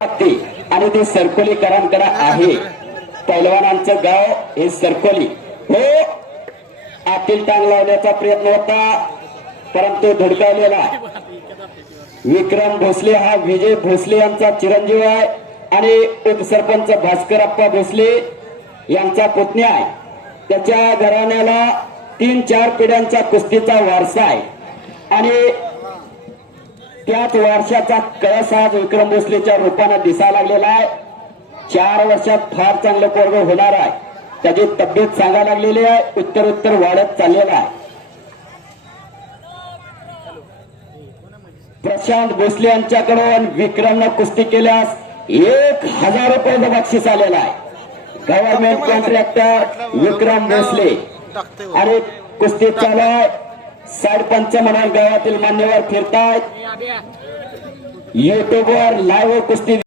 आणि ते सरकोलीकरांकडे आहे. पैलवानांचं गाव हे सरकोली. हो, आतील टांग लावण्याचा प्रयत्न होता परंतु धडकावलेला. विक्रम भोसले हा विजय भोसले यांचा चिरंजीव आहे आणि उपसरपंच भास्करप्पा भोसले यांचा पुतण्या आहे. त्याच्या घराण्याला 3-4 पिढ्यांचा कुस्तीचा वारसा आहे आणि त्याच वर्षाचा कळस आज विक्रम भोसलेच्या रूपाने दिसायला लागलेला आहे. 4 वर्षात फार चांगलं पोरग होणार आहे. त्याची तब्येत सांगायला लागलेली आहे, उत्तर वाढत चाललेला आहे. प्रशांत भोसले यांच्याकडून विक्रमनं कुस्ती केल्यास 1000 रुपये बक्षीस आलेला आहे. गव्हर्नमेंट कॉन्ट्रॅक्टर विक्रम भोसले आणि कुस्ती चालू आहे. सरपंच म्हणून गावातील मान्यवर फिरतायत. युट्यूबवर लाईव्ह कुस्ती